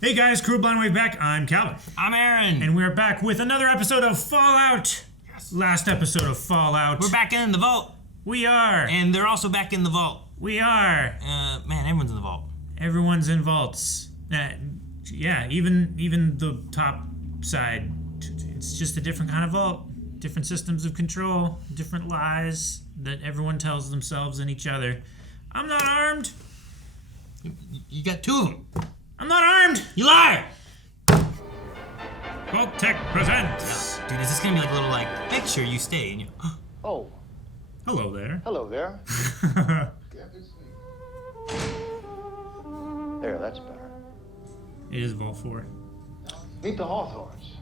Hey guys, Crew Blind Wave back. I'm Calvin. I'm Aaron. And we're back with another episode of Fallout. Yes. Last episode of Fallout. We're back in the vault. We are. And they're also back in the vault. We are. Man, everyone's in the vault. Everyone's in vaults. Yeah, even the top side. It's just a different kind of vault. Different systems of control. Different lies that everyone tells themselves and each other. I'm not armed. You got two of them. I'm not armed! You liar! Vault Tech presents. Dude, is this gonna be like a little make sure you stay and you Oh. Hello there. Hello there. There, that's better. It is Vault 4. Meet the Hawthorns.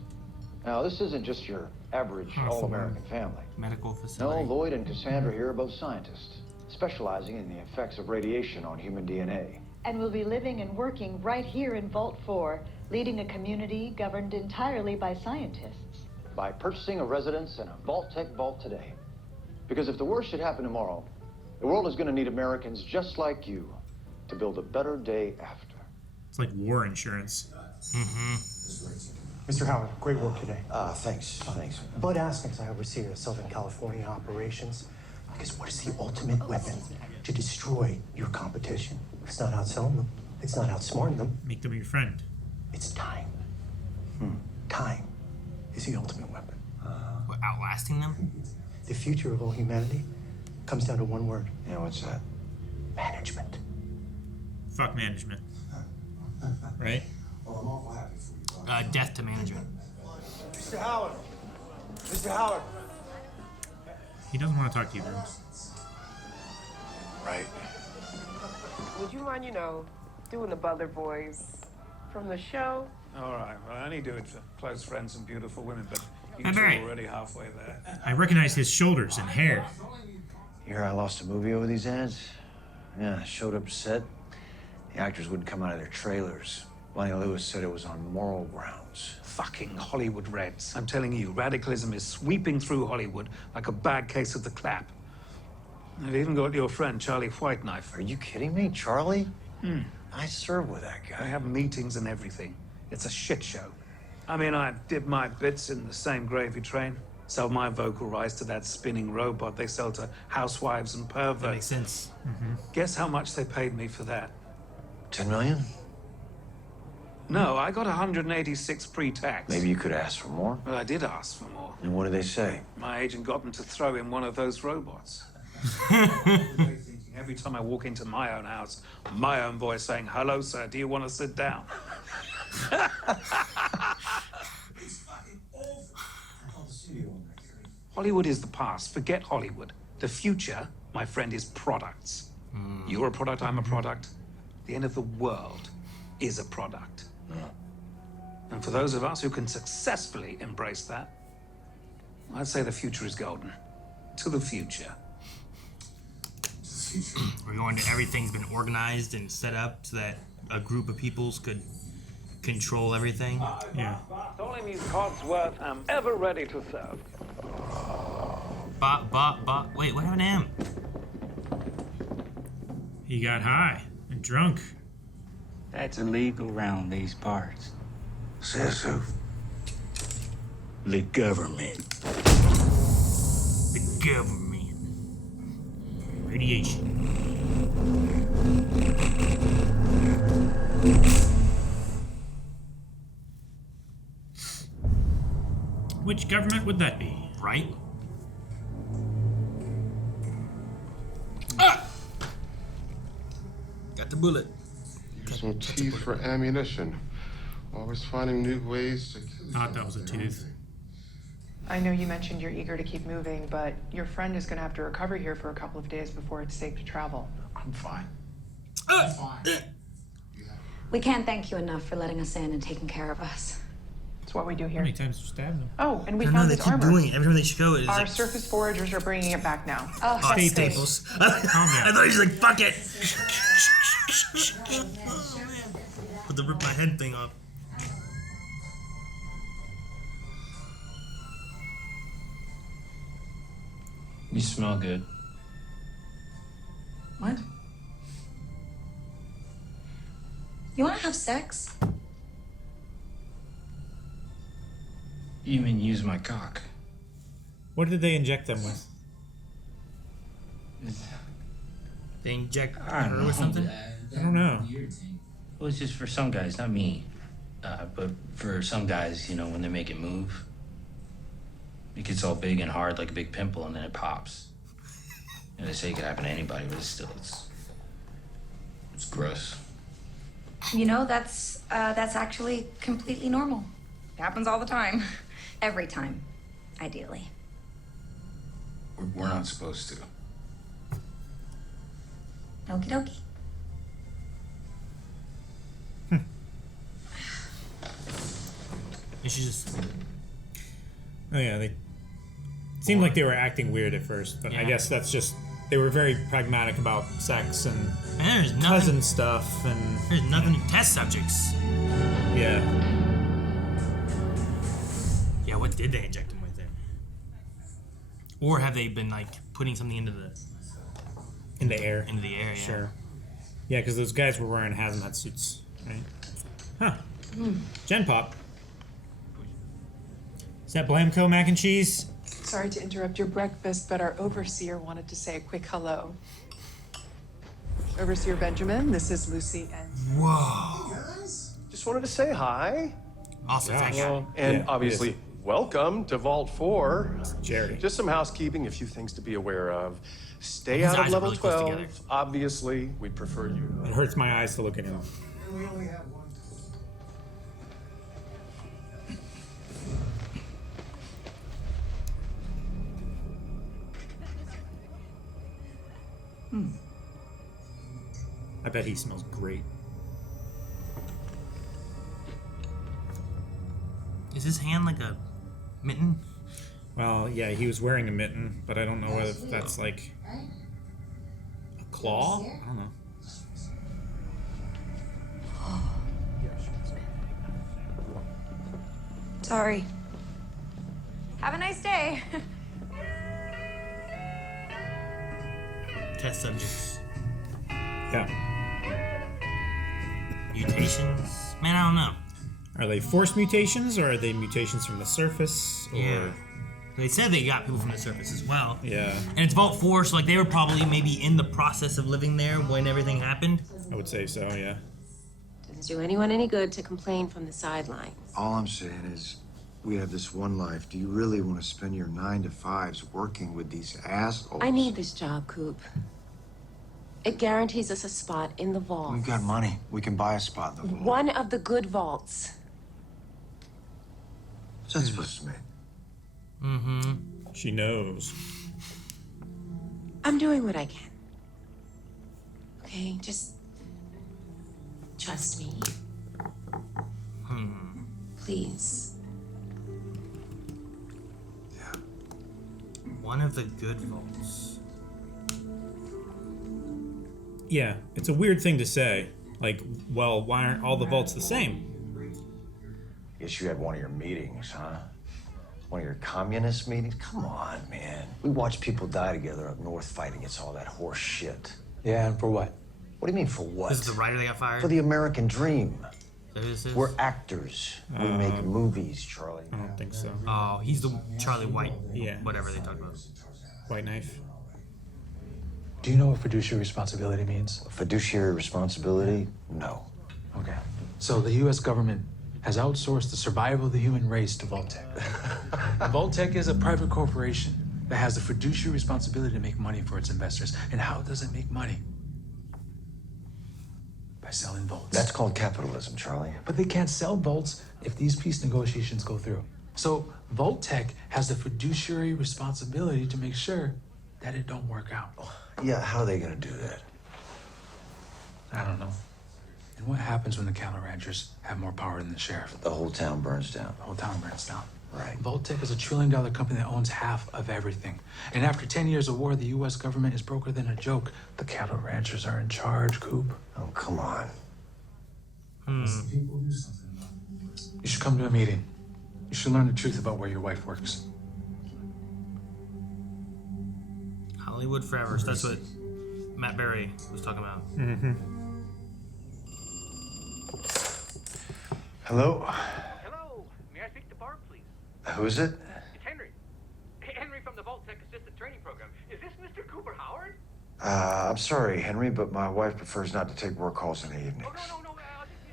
Now, this isn't just your average all-American family. medical facility. No, Lloyd and Cassandra here are both scientists, specializing in the effects of radiation on human DNA. And will be living and working right here in Vault 4, leading a community governed entirely by scientists. By purchasing a residence in a Vault Tech vault today. Because if the worst should happen tomorrow, the world is going to need Americans just like you to build a better day after. It's like war insurance. Mr. Howard, great work today. Thanks. Bud Askins, I oversee the Southern California operations. Because what is the ultimate weapon to destroy your competition? It's not outselling them. It's not outsmarting them. Make them your friend. It's time. Time is the ultimate weapon. What, outlasting them? The future of all humanity comes down to one word. Yeah, what's that? Management. Fuck management. Right? Death to management. Mr. Howard! Mr. Howard! He doesn't want to talk to you, man. Right. Would you mind, doing the Butler Boys from the show? All right, well, I only do it for close friends and beautiful women, but you Hey, two Barry. are already halfway there. I recognize his shoulders and hair. You hear I lost a movie over these ads? Yeah, showed up set. The actors wouldn't come out of their trailers. Bonnie Lewis said it was on moral grounds. Fucking Hollywood Reds. I'm telling you, radicalism is sweeping through Hollywood like a bad case of the clap. They've even got your friend, Charlie Whiteknife. Are you kidding me, Charlie? I served with that I guy. have meetings and everything. It's a shit show. I mean, I did my bits in the same gravy train. Sold my vocal rights to that spinning robot they sell to housewives and That perverts. makes sense. Guess how much they paid me for that? 10 million? No, I got 186 pre-tax. Maybe you could ask for more. Well, I did ask for more. And what did they say? My agent got them to throw in one of those robots. Every time I walk into my own house, my own voice saying, "Hello, sir, do you want to sit down?" Hollywood is the past. Forget Hollywood. The future, my friend, is products. You're a product, I'm a product. The end of the world is a product. And for those of us who can successfully embrace that, I'd say the future is golden. To the future. We're going to everything's been organized and set up so that a group of peoples could control everything. Yeah. Only means Codsworth, I'm ever ready to serve. Wait, what happened to him? He got high and drunk. That's illegal around these parts. Says who? The government. The government. Radiation. Which government would that be? Right? Got the bullet. Some teeth for ammunition. Always finding new ways to kill. Thought that was a tooth. I know you mentioned you're eager to keep moving, but your friend is going to have to recover here for a couple of days before it's safe to travel. I'm fine. We can't thank you enough for letting us in and taking care of us. It's what we do How here. many times have you stabbed him? Oh, and we I don't know, found they this keep armor. doing it. Every time they show it, it's Our like surface foragers are bringing it back now. Oh, Stay that's great. staples. down. I thought he was like, fuck it. Put the rip my head thing off. You smell good. What? You want to have sex? even use my cock. What did they inject them with? They inject I don't her know. or something? I don't know. Well, it's just for some guys, not me. But for some guys, you know, when they make it move, it gets all big and hard like a big pimple, and then it pops. And they say it could happen to anybody, but it's gross. You know, that's actually completely normal. It happens all the time. Every time, ideally. We're not supposed to. Okie dokie. You should just. Oh yeah, they seemed like they were acting weird at first, but I guess that's just they were very pragmatic about sex and There's nothing. cousin stuff and There's nothing. Test subjects. yeah. Yeah, what did they inject him with then? Or have they been like putting something into the air. Into the air, yeah. Sure. Yeah, because those guys were wearing hazmat suits, right? Huh. Gen Pop. Is that Blamco mac and cheese? Sorry to interrupt your breakfast, but our overseer wanted to say a quick hello. Overseer Benjamin, this is Lucy and... Whoa. Just wanted to say hi. Awesome, thank you. And obviously, welcome to Vault 4. Jerry. Just some housekeeping, a few things to be aware of. Stay His out of eyes are level really close 12. together. Obviously, we'd prefer you. It hurts my eyes to look at him. I bet he smells great. Is his hand like a mitten? Well, yeah, he was wearing a mitten, but I don't know whether that's like a claw. I don't know. Sorry. Have a nice day. Test subjects. Yeah. Mutations? Man, I don't know. Are they forced mutations or are they mutations from the surface? Or... Yeah. They said they got people from the surface as well. Yeah. And it's Vault 4, so like they were probably maybe in the process of living there when everything happened. I would say so, yeah. Doesn't do anyone any good to complain from the sidelines. All I'm saying is, we have this one life. Do you really want to spend your 9 to 5s working with these assholes? I need this job, Coop. It guarantees us a spot in the vault. We've got money. We can buy a spot in the vault. One of the good vaults. What's that supposed to mean? Mm-hmm. She knows. I'm doing what I can. Okay, just trust me. Please. One of the good vaults. Yeah, it's a weird thing to say. Like, well, why aren't all the vaults the same? Guess you had one of your meetings, huh? One of your communist meetings? Come on, man. We watch people die together up north fighting against all that horse shit. Yeah, and for what? What do you mean, for what? This is the writer that got fired? For the American dream. So who this is? We're actors. We make movies, Charlie. I don't think so. Oh, he's the Charlie White. Yeah. Whatever they talk about. White knife. Do you know what fiduciary responsibility means? Fiduciary responsibility? No. Okay. So the U.S. government has outsourced the survival of the human race to Vault-Tec. Vault-Tec is a private corporation that has the fiduciary responsibility to make money for its investors. And how does it make money? By selling vaults. That's called capitalism, Charlie. But they can't sell vaults if these peace negotiations go through. So Vault-Tec has the fiduciary responsibility to make sure that it don't work out. Yeah, how are they gonna do that? I don't know. And what happens when the cattle ranchers have more power than the sheriff? The whole town burns down. The whole town burns down. Right. Vault-Tec is $1 trillion company that owns half of everything. And after 10 years of war, the U.S. government is broker than a joke. The cattle ranchers are in charge, Coop. Oh, come on. You should come to a meeting. You should learn the truth about where your wife works. Hollywood Forever. So that's what Matt Berry was talking about. Mm-hmm. Hello? Hello. May I speak to Barb, please? Who is it? It's Henry. Henry from the Vault Tech Assistant Training Program. Is this Mr. Cooper Howard? I'm sorry, Henry, but my wife prefers not to take work calls in the evenings. Oh, no.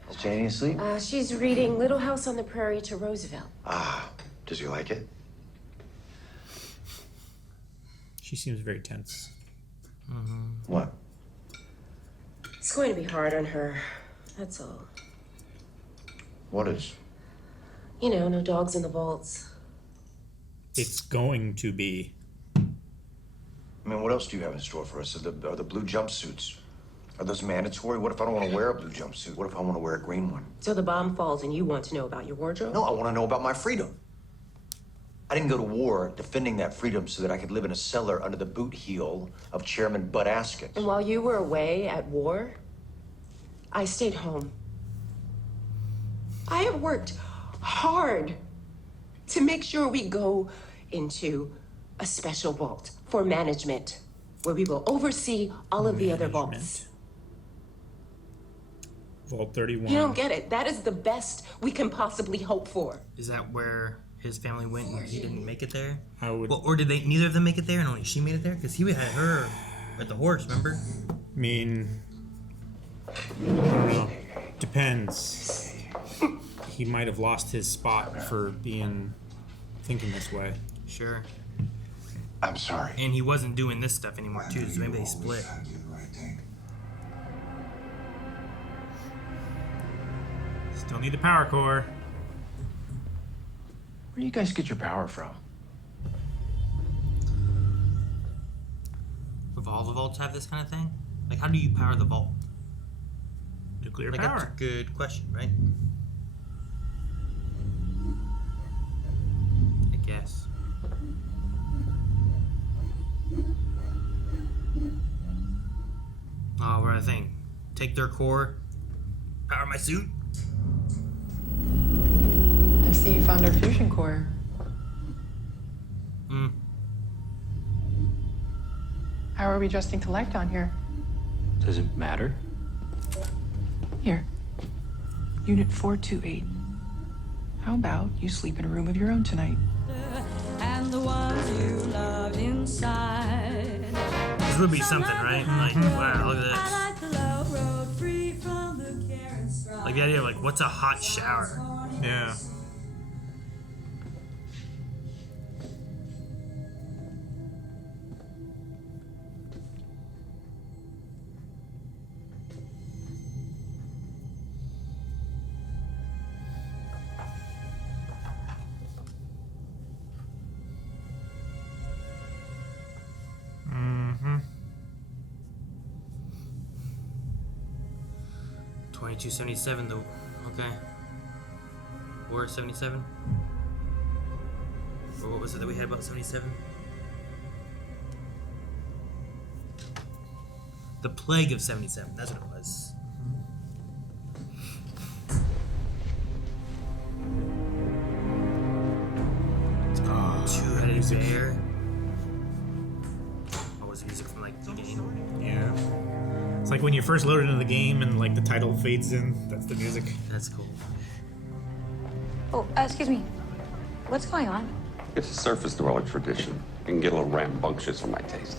Is Janie asleep? She's reading Little House on the Prairie to Roosevelt. Does he like it? She seems very tense. What? It's going to be hard on her. That's all. What is? You know, no dogs in the vaults. It's going to be. I mean, what else do you have in store for us? Are the blue jumpsuits? Are those mandatory? What if I don't want to wear a blue jumpsuit? What if I want to wear a green one? So the bomb falls and you want to know about your wardrobe? No, I want to know about my freedom. I didn't go to war defending that freedom so that I could live in a cellar under the boot heel of Chairman Bud Askins. And while you were away at war, I stayed home. I have worked hard to make sure we go into a special vault for management, where we will oversee all of the other vaults. Vault 31. You don't get it. That is the best we can possibly hope for. Is that where his family went and he didn't make it there? I would. Well, or did they? Neither of them make it there, and only she made it there? Because he had her at the horse. Remember? I mean, I don't know. Depends. He might have lost his spot for thinking this way. Sure. I'm sorry. And he wasn't doing this stuff anymore too, so maybe they split. Still need the power core. Where do you guys get your power from? If all the vaults have this kind of thing, like how do you power the vault? Nuclear Like power. that's a good question, right? I guess. Oh, what do I think? Take their core, power my suit. I see you found our fusion core. How are we adjusting to life down here? Does it matter? Here. Unit 428. How about you sleep in a room of your own tonight? And the ones you love inside. This would be something, right? Like, wow, look at this. Like the idea of like, what's a hot shower? Yeah. Mm-hmm. 2277 though. Okay. Or 77? Or what was it that we had about 77? The Plague of 77, that's what it was. Two-headed bear. What was the music from like the game? Yeah. It's like when you first load into the game and like the title fades in. That's the music. That's cool. Oh, excuse me. What's going on? It's a surface dweller tradition. It can get a little rambunctious for my taste.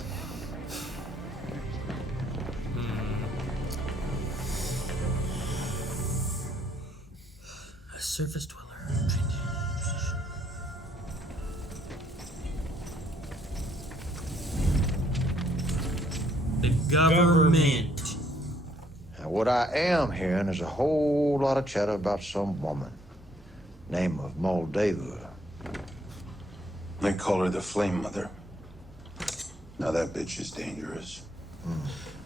A surface dweller. The government. Now, what I am hearing is a whole lot of chatter about some woman. Name of Moldava. They call her the Flame Mother. Now that bitch is dangerous.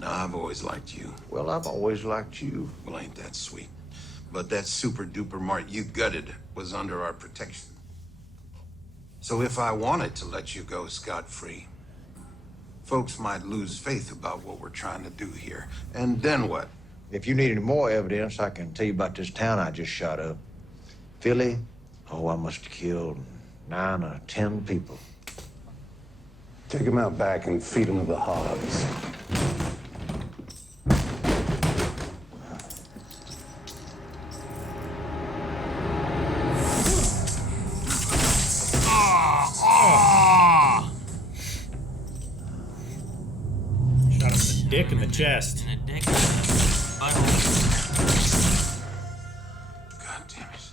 Now, I've always liked you. Well, I've always liked you. Well, ain't that sweet. But that super-duper mart you gutted was under our protection. So if I wanted to let you go scot-free, folks might lose faith about what we're trying to do here. And then what? If you need any more evidence, I can tell you about this town I just shot up. Philly, I must have killed 9 or 10 people. Take them out back and feed them to the hogs. dick in the chest. And a dick in the butthole. God damn it.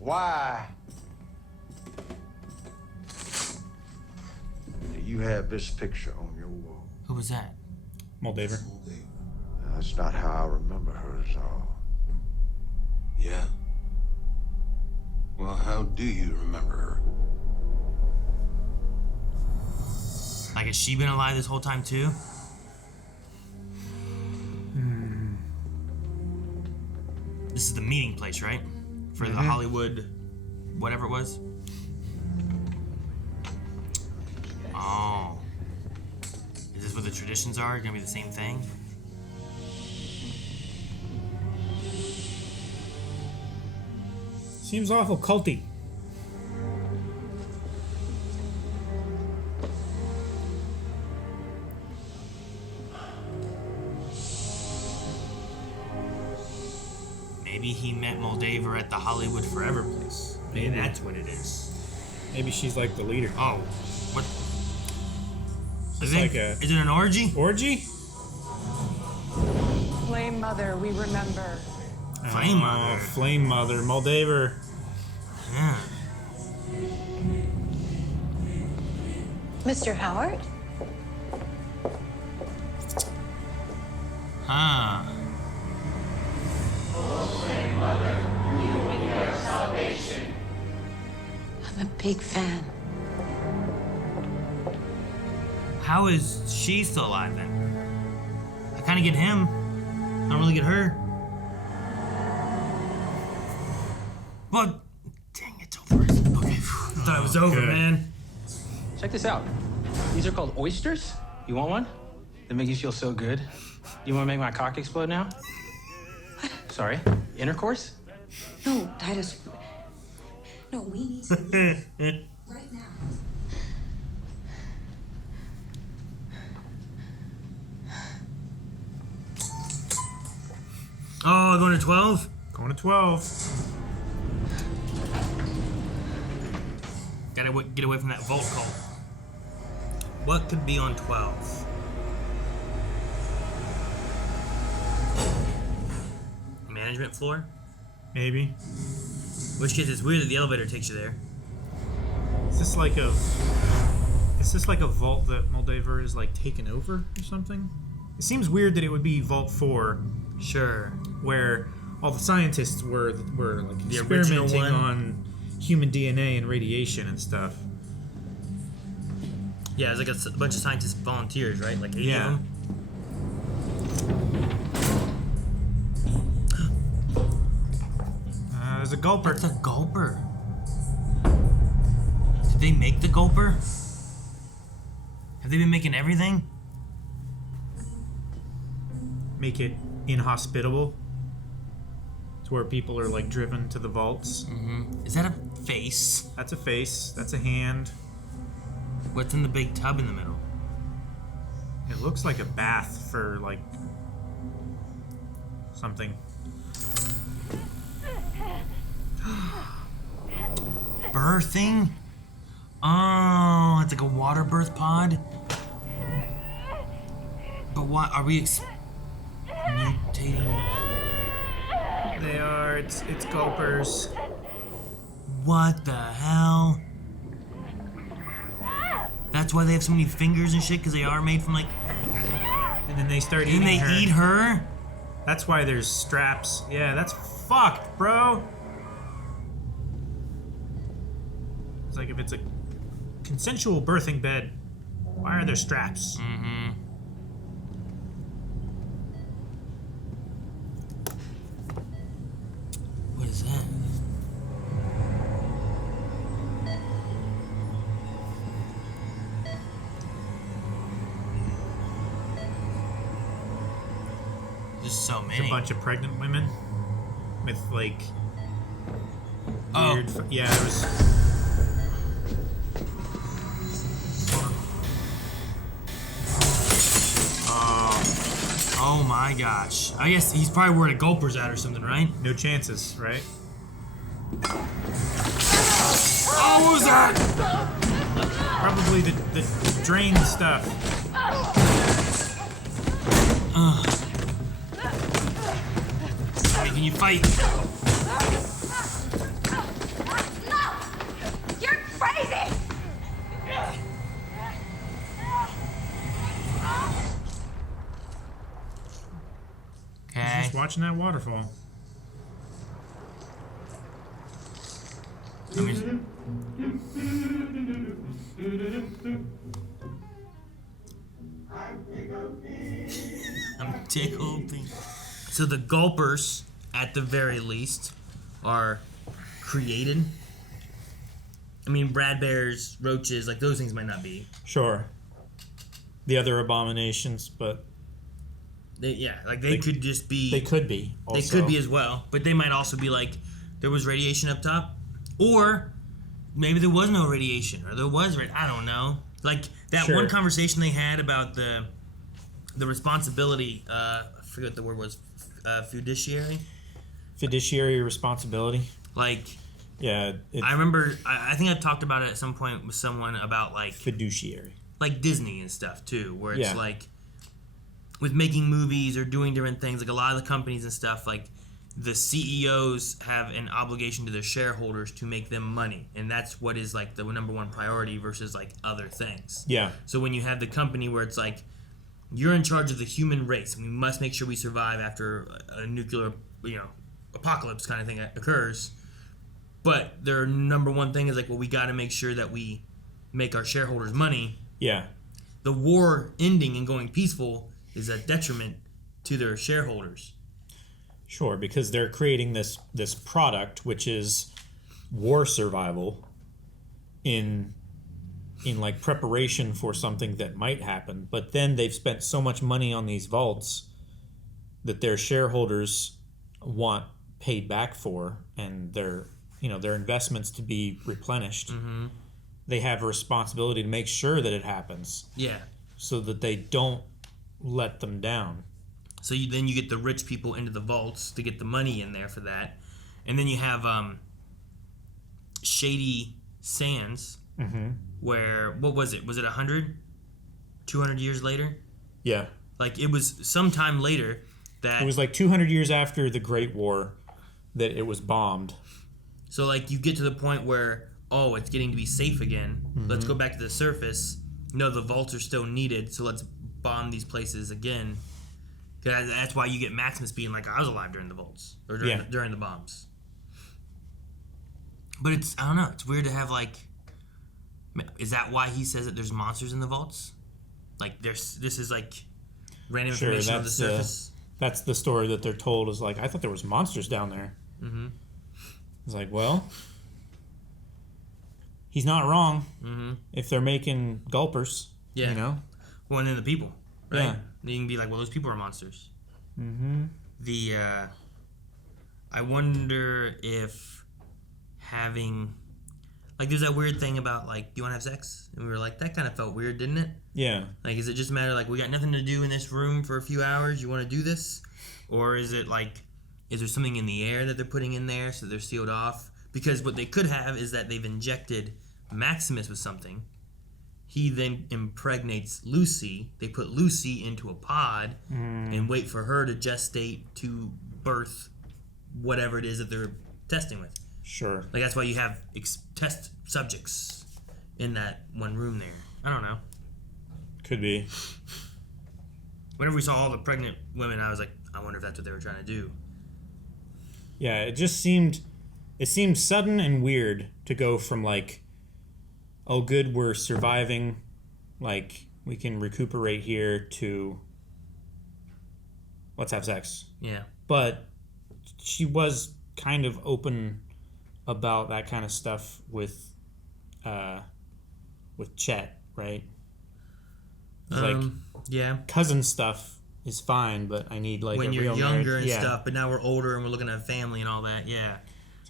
Why do you have this picture on your wall? Who was that? Moldaver. That's not how I remember her at all. Yeah? Well, how do you remember her? Like, has she been alive this whole time too? This is the meeting place, right? For the Hollywood, whatever it was. Oh. Is this what the traditions are? Gonna be the same thing? Seems awful culty. Maybe he met Moldaver at the Hollywood Forever place. Maybe that's what it is. Maybe she's like the leader. Oh, what? Is it an orgy? Orgy? Flame Mother, we remember. Flame Mother. Flame Mother. Moldaver. Yeah. Mr. Howard? Huh. I'm a big fan. How is she still alive then? I kind of get him. I don't really get her. But dang, it's over. Okay, I thought it was over, man. Check this out. These are called oysters. You want one? They make you feel so good. You want to make my cock explode now? Sorry, intercourse? No, Titus. No, we need to right now. Oh, going to 12? Going to 12. Gotta get away from that vault cult. What could be on 12? Management floor? Maybe. Which case it's weird that the elevator takes you there. Is this like a vault that Moldaver is like taken over or something? It seems weird that it would be Vault 4. Sure. Where all the scientists were like The original experimenting one? on human DNA and radiation and stuff. Yeah, it's like a bunch of scientists volunteers, right? Like 80 of them. There's a gulper. It's a gulper. Did they make the gulper? Have they been making everything? Make it inhospitable to where people are like driven to the vaults. Is that a face? That's a face. That's a hand. What's in the big tub in the middle? It looks like a bath for like something. Birthing? Oh, it's like a water birth pod. But what are we mutating? They are. It's gulpers. What the hell? That's why they have so many fingers and shit, because they are made from like. And then they start eating her. And they eat her? That's why there's straps. Yeah, that's fucked, bro. It's like if it's a consensual birthing bed, why are there straps? What is that? There's so many. It's a bunch of pregnant women with like Oh. weird. Yeah, it was. Oh my gosh. I guess he's probably where the gulper's at or something, right? No chances, right? Oh, what was that? Probably the drain stuff. Can you fight? No! You're crazy! Okay. Just watching that waterfall. I'm tickled. So the gulpers, at the very least, are created. I mean, brad bears, roaches, like those things might not be. Sure. The other abominations, but They could just be. They could be. They Also. could be as well, but they might also be like there was radiation up top, or maybe there was no radiation, or there was. I don't know. Like that Sure. one conversation they had about the responsibility. I forget what the word was. Fiduciary. Fiduciary responsibility. Like. Yeah. I remember. I think I talked about it at some point with someone about like fiduciary, like Disney and stuff too, where it's Yeah. like. With making movies or doing different things, like a lot of the companies and stuff, like the CEOs have an obligation to their shareholders to make them money, and that's what is like the number one priority versus like other things. Yeah. So when you have the company where it's like you're in charge of the human race, and we must make sure we survive after a nuclear, apocalypse kind of thing occurs, but their number one thing is like, well, we got to make sure that we make our shareholders money. Yeah. The war ending and going peaceful is a detriment to their shareholders. Sure, because they're creating this product which is war survival in like preparation for something that might happen, but then they've spent so much money on these vaults that their shareholders want paid back for, and their investments to be replenished. Mm-hmm. They have a responsibility to make sure that it happens. Yeah. So that they don't let them down. So then you get the rich people into the vaults to get the money in there for that, and then you have Shady Sands, where what was it? Was it 100, 200 years later? Yeah. Like it was sometime later that It was like 200 years after the Great War that it was bombed. So like you get to the point where it's getting to be safe again. Let's go back to the surface. No, the vaults are still needed, so let's bomb these places again. Cause that's why you get Maximus being like, I was alive during the vaults or during the bombs. But I don't know. It's weird to have like. Is that why he says that there's monsters in the vaults? Like this is like random information on the surface. That's the story that they're told is like, I thought there was monsters down there. Mm-hmm. It's like, well, he's not wrong. Mm-hmm. If they're making gulpers, Well, and then the people, right? Yeah. You can be like, well, those people are monsters. Mm-hmm. I wonder if having, like, there's that weird thing about like, do you want to have sex? And we were like, that kind of felt weird, didn't it? Yeah. Like, is it just a matter like we got nothing to do in this room for a few hours? You want to do this, or is it like, is there something in the air that they're putting in there so they're sealed off? Because what they could have is that they've injected Maximus with something. He then impregnates Lucy. They put Lucy into a pod and wait for her to gestate to birth whatever it is that they're testing with. Sure. Like that's why you have test subjects in that one room there. I don't know. Could be. Whenever we saw all the pregnant women, I was like, I wonder if that's what they were trying to do. Yeah, it seemed sudden and weird to go from like, oh good, we're surviving, like we can recuperate here, to let's have sex. Yeah. But she was kind of open about that kind of stuff with Chet, right? It's like, yeah, cousin stuff is fine, but I need like when a you're real younger marriage. and stuff. But now we're older and we're looking at a family and all that. Yeah.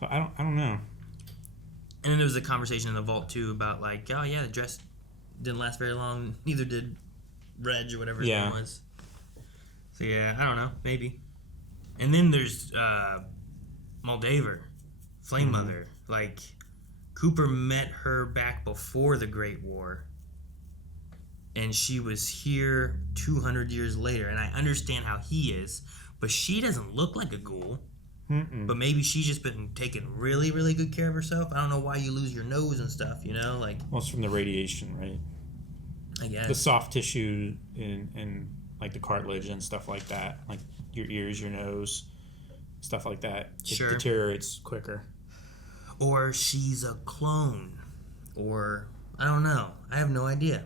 So I don't know. And then there was a conversation in the vault too about like, oh yeah, the dress didn't last very long. Neither did Reg or whatever his name was. So yeah, I don't know, maybe. And then there's Moldaver, Flame Mother. Like Cooper met her back before the Great War. and she was here 200 years later, and I understand how he is, but she doesn't look like a ghoul. But maybe she's just been taking really, really good care of herself. I don't know why you lose your nose and stuff, you know? Like, Well, it's from the radiation, right? I guess. The soft tissue in like the cartilage and stuff like that, like your ears, your nose, stuff like that. It Sure. deteriorates quicker. Or she's a clone. Or, I don't know. I have no idea.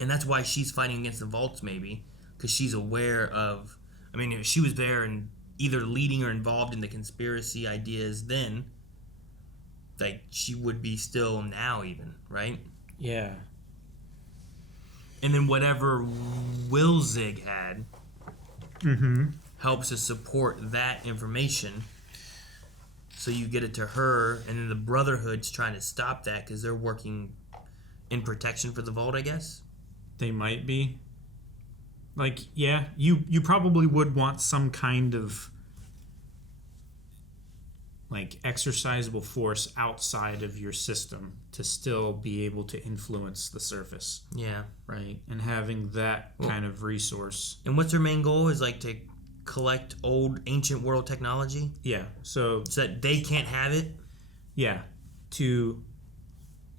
And that's why she's fighting against the vaults, maybe. Because she's aware of... I mean, if she was there and either leading or involved in the conspiracy ideas then, like, she would be still now even, right? Yeah. And then whatever Will Zig had helps to support that information. So you get it to her, and then the Brotherhood's trying to stop that because they're working in protection for the vault, I guess. They might be. Like, yeah, you probably would want some kind of like exercisable force outside of your system to still be able to influence the surface. Yeah. Right? And having that kind of resource. And what's their main goal is like to collect old ancient world technology? Yeah. So that they can't have it? Yeah. To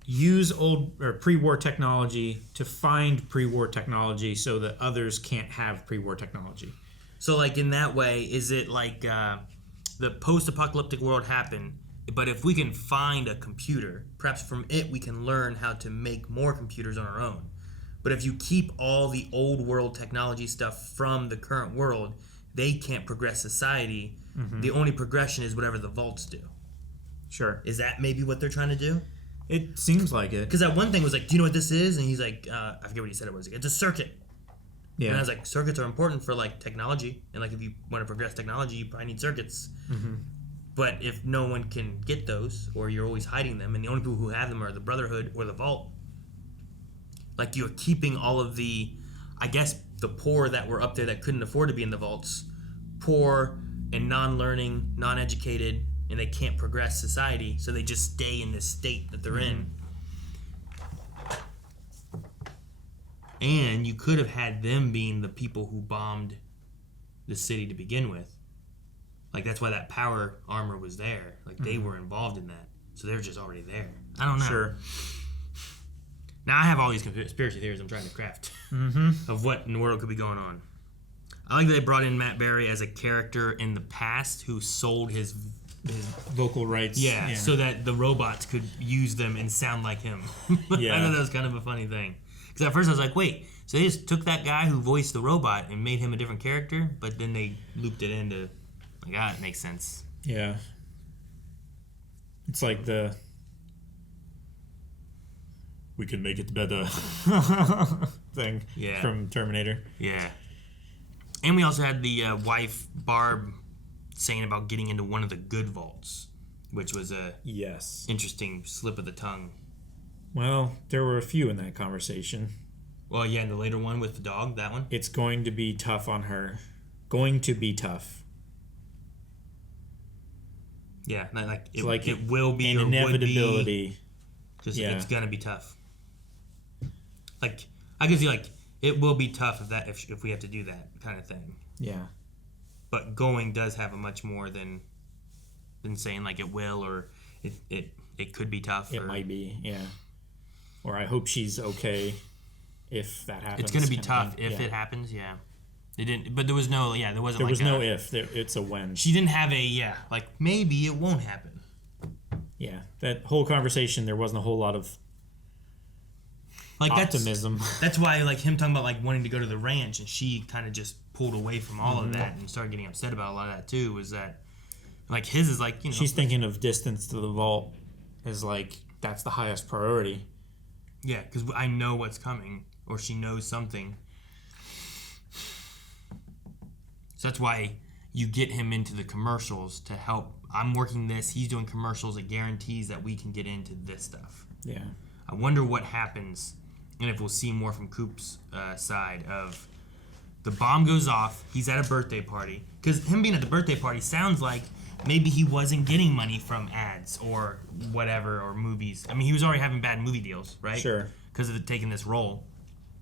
use old or pre-war technology to find pre-war technology so that others can't have pre-war technology. So like in that way, is it like the post-apocalyptic world happened, but if we can find a computer, perhaps from it we can learn how to make more computers on our own. But if you keep all the old world technology stuff from the current world, they can't progress society. The only progression is whatever the vaults do. Sure. Is that maybe what they're trying to do? It seems like it. Because that one thing was like, do you know what this is? And he's like, I forget what he said it was. It's a circuit. Yeah. And I was like, circuits are important for like technology. And like if you want to progress technology, you probably need circuits. But if no one can get those, or you're always hiding them, and the only people who have them are the Brotherhood or the Vault, like you're keeping all of the, I guess, the poor that were up there that couldn't afford to be in the vaults, poor and non-learning, non-educated, and they can't progress society, so they just stay in this state that they're in. And you could have had them being the people who bombed the city to begin with. Like, that's why that power armor was there. Like, they were involved in that. So they're just already there. I don't know. Sure. Now, I have all these conspiracy theories I'm trying to craft of what in the world could be going on. I like that they brought in Matt Berry as a character in the past who sold his vocal rights. Yeah, so that the robots could use them and sound like him. Yeah. I thought that was kind of a funny thing. Because at first I was like, wait, so they just took that guy who voiced the robot and made him a different character? But then they looped it into, like, it makes sense. Yeah. It's like the we can make it better thing from Terminator. Yeah. And we also had the wife, Barb, saying about getting into one of the good vaults, which was a interesting slip of the tongue. Well, there were a few in that conversation. Well, yeah, and the later one with the dog, that one? It's going to be tough on her. Going to be tough. Yeah, like It's it will be an or inevitability. would be. Just it's gonna be tough. Like I can see like it will be tough if we have to do that kind of thing. Yeah. But going does have a much more than saying like it will or it could be tough. It might be, yeah. Or I hope she's okay if that happens. It's gonna be tough if it happens. Yeah. They didn't, but there was no. Yeah, there wasn't. There like was no if. It's a when. She didn't have a like maybe it won't happen. Yeah, that whole conversation, there wasn't a whole lot of like optimism. That's why like him talking about like wanting to go to the ranch, and she kind of just pulled away from all of that and started getting upset about a lot of that too. Was that like his is like she's thinking of distance to the vault as like that's the highest priority. Yeah, because I know what's coming, or she knows something. So that's why you get him into the commercials to help. I'm working this. He's doing commercials. It guarantees that we can get into this stuff. Yeah. I wonder what happens, and if we'll see more from Coop's side of the bomb goes off. He's at a birthday party. Because him being at the birthday party sounds like maybe he wasn't getting money from ads or whatever or movies. I mean, he was already having bad movie deals, right? Sure. Because of taking this role.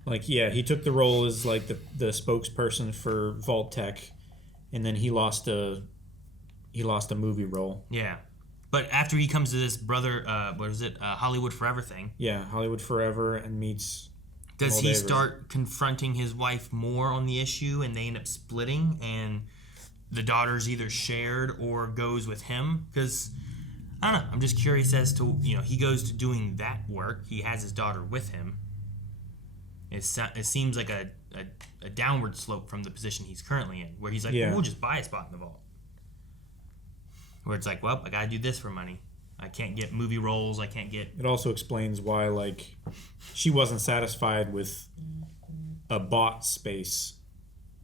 Like, yeah, he took the role as like the spokesperson for Vault Tech, and then he lost a movie role. Yeah. But after he comes to this brother, Hollywood Forever thing. Yeah, Hollywood Forever, and meets. Does he Moldaver. start confronting his wife more on the issue, and they end up splitting, and the daughter's either shared or goes with him? Because I don't know. I'm just curious as to, he goes to doing that work. He has his daughter with him. It seems like a downward slope from the position he's currently in, where he's like, we'll just buy a spot in the vault. Where it's like, well, I gotta do this for money. I can't get movie roles. I can't get... It also explains why, like, she wasn't satisfied with a bought space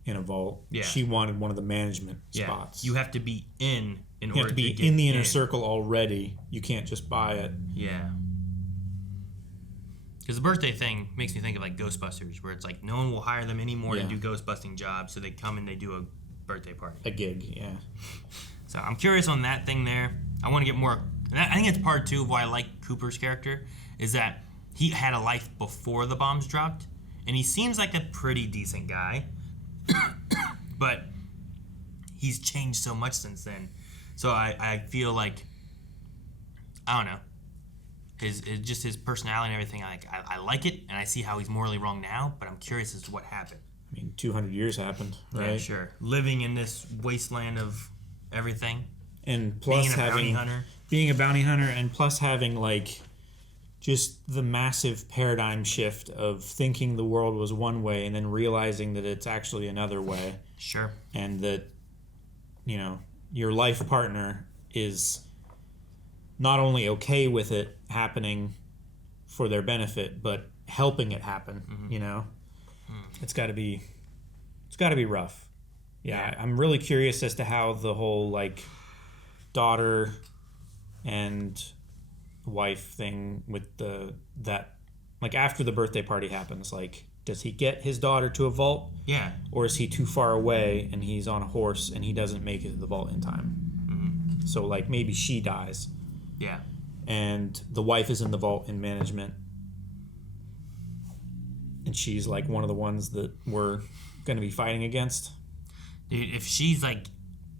in a vault. Yeah. She wanted one of the management spots. You have to be in You order have to be get in the inner circle already. You can't just buy it. Yeah. Because the birthday thing makes me think of like Ghostbusters, where it's like no one will hire them anymore to do ghostbusting jobs, so they come and they do a birthday party. A gig, yeah. So I'm curious on that thing there. I want to get more. And I think it's part two of why I like Cooper's character, is that he had a life before the bombs dropped, and he seems like a pretty decent guy, but he's changed so much since then. So I feel like, I don't know, his personality and everything. I like it, and I see how he's morally wrong now, but I'm curious as to what happened. I mean, 200 years happened, right? Yeah, sure. Living in this wasteland of everything. And plus being a bounty hunter, and plus having like just the massive paradigm shift of thinking the world was one way and then realizing that it's actually another way. Sure. And that, your life partner is not only okay with it happening for their benefit, but helping it happen. It's got to be rough. Yeah, I'm really curious as to how the whole like daughter and wife thing with that like after the birthday party happens, like does he get his daughter to a vault? Yeah. Or is he too far away and he's on a horse and he doesn't make it to the vault in time? Mm-hmm. So like maybe she dies. Yeah. And the wife is in the vault in management. And she's like one of the ones that we're going to be fighting against. Dude, if she's like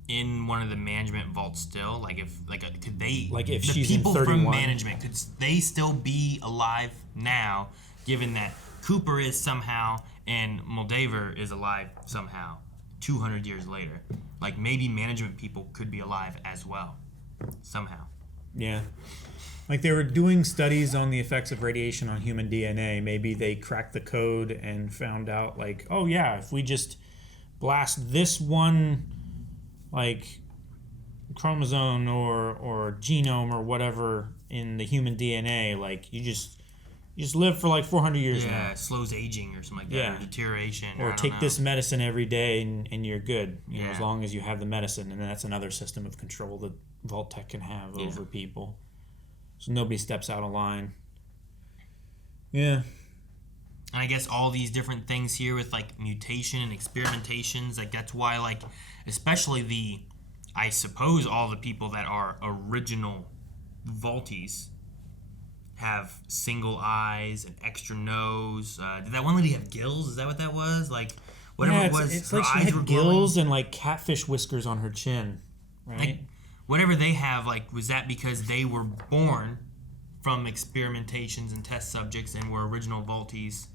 in one of the management vaults still, like could they, like if the she's people in 31 from management, could they still be alive now, given that Cooper is somehow and Moldaver is alive somehow 200 years later? Like maybe management people could be alive as well somehow. Yeah. Like they were doing studies on the effects of radiation on human DNA. Maybe they cracked the code and found out like, oh yeah, if we just blast this one like chromosome or genome or whatever in the human DNA, like you just live for like 400 years now. Yeah, it slows aging or something like that, or deterioration. Or take this medicine every day and you're good, Yeah. as long as you have the medicine. And that's another system of control that Vault Tech can have over people. So nobody steps out of line. Yeah. And I guess all these different things here with like mutation and experimentations, like that's why like especially I suppose all the people that are original Vaulties have single eyes and extra nose. Did that one lady have gills? Is that what that was? Like whatever it was. It's her like she eyes had were gills glowing. and like catfish whiskers on her chin, right? Like, whatever they have, like, was that because they were born from experimentations and test subjects and were original Vaulties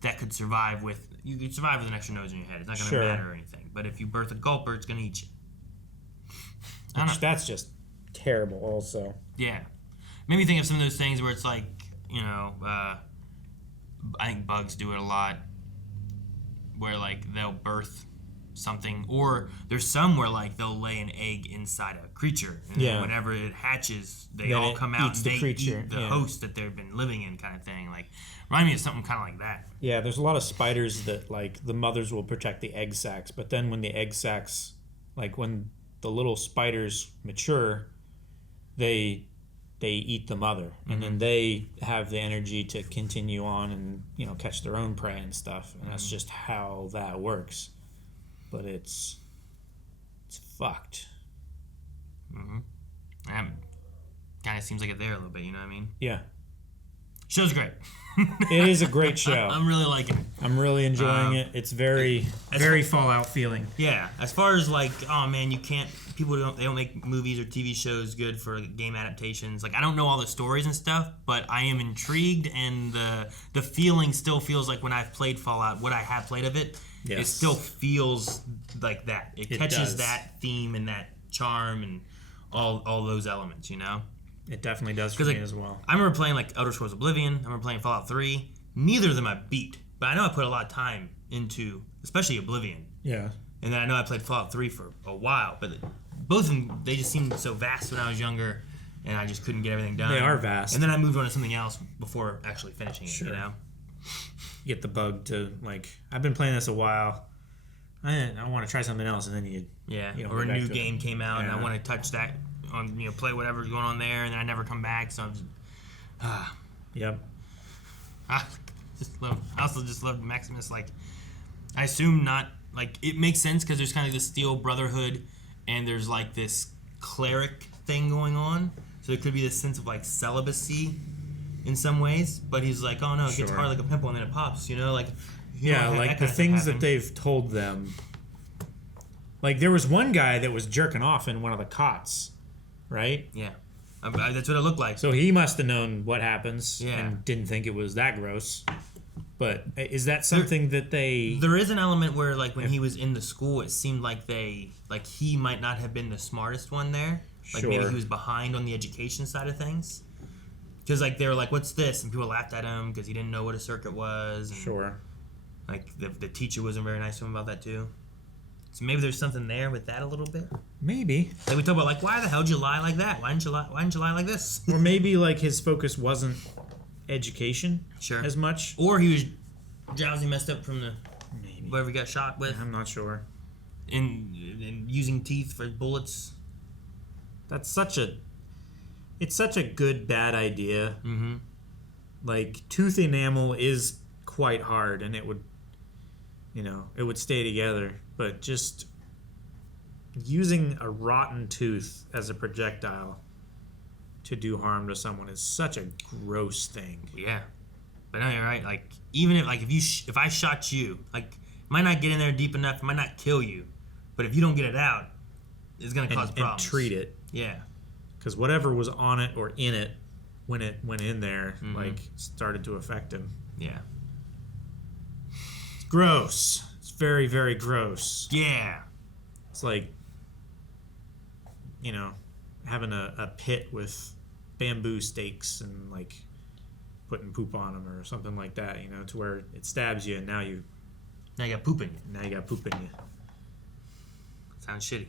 that could survive with... You could survive with an extra nose in your head. It's not going to matter or anything. But if you birth a gulper, it's going to eat you. That's just terrible also. Yeah. Made me think of some of those things where it's like, I think bugs do it a lot, where, like, they'll birth something, or there's some where like they'll lay an egg inside a creature, and then whenever it hatches, they then all come out and they creature. eat the host that they've been living in, kind of thing. Like, remind me of something kind of like that. Yeah, there's a lot of spiders that like the mothers will protect the egg sacs, but then when the egg sacs, like when the little spiders mature, they eat the mother, and then they have the energy to continue on and catch their own prey and stuff, and that's just how that works. But it's fucked. Mm-hmm. Kind of seems like it there a little bit, you know what I mean? Yeah. Show's great. It is a great show. I'm really liking it. I'm really enjoying it. It's very Fallout feeling. Yeah. As far as like, oh man, they don't make movies or TV shows good for game adaptations. Like, I don't know all the stories and stuff, but I am intrigued, and the feeling still feels like when I've played Fallout, what I have played of it, it still feels like that. It catches that theme and that charm and all those elements, you know? It definitely does for me as well. I remember playing like Elder Scrolls Oblivion. I remember playing Fallout 3. Neither of them I beat, but I know I put a lot of time into, especially Oblivion. Yeah. And then I know I played Fallout 3 for a while, but both of them, they just seemed so vast when I was younger, and I just couldn't get everything done. They are vast. And then I moved on to something else before actually finishing it, Sure. you know? You get the bug to, like, I've been playing this a while. I want to try something else, and then you don't or a get back new to game it. came out, and I want to touch that, on play whatever's going on there, and then I never come back, so I'm just... Yep. I also just love Maximus, like, I assume not, like, it makes sense because there's kind of this Steel Brotherhood, and there's like this cleric thing going on, so it could be this sense of like celibacy in some ways, but he's like, oh no, it gets hard like a pimple and then it pops, you know, like like the things that they've told them. Like, there was one guy that was jerking off in one of the cots, right? Yeah. That's what it looked like. So he must have known what happens Yeah. and didn't think it was that gross. But is that something that they... There is an element where, like, when he was in the school, it seemed like he might not have been the smartest one there. Like, maybe Sure. he was behind on the education side of things. Because, like, they were like, what's this? And people laughed at him because he didn't know what a circuit was. And, Sure. Like, the teacher wasn't very nice to him about that, too. So maybe there's something there with that a little bit. Maybe. Like, we talk about, like, why the hell did you lie like that? Why didn't you lie like this? Or maybe, like, his focus wasn't education as much. Or he was drowsy, messed up from whatever he got shot with. I'm not sure. And using teeth for bullets. That's such a good bad idea. Mm-hmm. Like, tooth enamel is quite hard, and it would stay together. But just using a rotten tooth as a projectile to do harm to someone is such a gross thing. Yeah, but no, you're right. Like, even if I shot you, like, it might not get in there deep enough, it might not kill you, but if you don't get it out, it's gonna cause problems. And treat it. Yeah. Because whatever was on it or in it when it went in there, like, started to affect him. Yeah. It's gross. It's very, very gross. Yeah. It's like, having a pit with bamboo stakes and, like, putting poop on them or something like that, to where it stabs you and now you got poop in you. Now you got poop in you. Sounds shitty.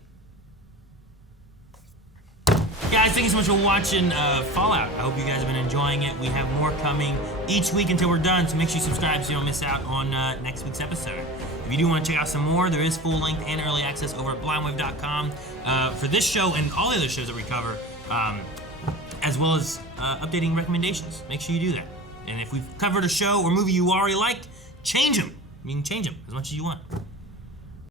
Guys, thank you so much for watching Fallout. I hope you guys have been enjoying it. We have more coming each week until we're done, so make sure you subscribe so you don't miss out on next week's episode. If you do want to check out some more, there is full length and early access over at blindwave.com for this show and all the other shows that we cover, as well as updating recommendations. Make sure you do that. And if we've covered a show or movie you already liked, change them. You can change them as much as you want.